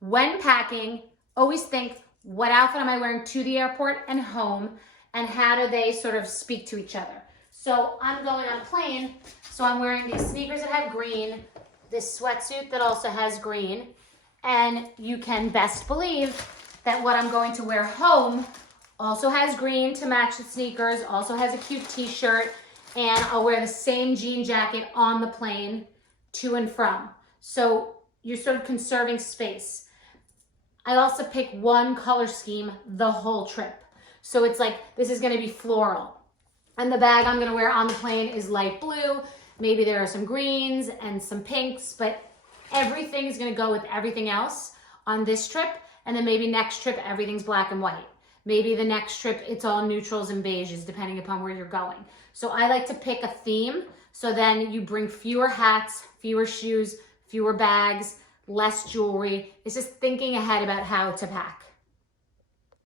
when packing, always think, what outfit am I wearing to the airport and home, and how do they sort of speak to each other? So I'm going on a plane, so I'm wearing these sneakers that have green, this sweatsuit that also has green, and you can best believe that what I'm going to wear home also has green to match the sneakers, also has a cute t-shirt, and I'll wear the same jean jacket on the plane to and from. So you're sort of conserving space. I also pick one color scheme the whole trip. So it's like, this is gonna be floral. And the bag I'm gonna wear on the plane is light blue. Maybe there are some greens and some pinks, but everything is gonna go with everything else on this trip. And then maybe next trip, everything's black and white. Maybe the next trip, it's all neutrals and beiges, depending upon where you're going. So I like to pick a theme. So then you bring fewer hats, fewer shoes, fewer bags, less jewelry. It's just thinking ahead about how to pack.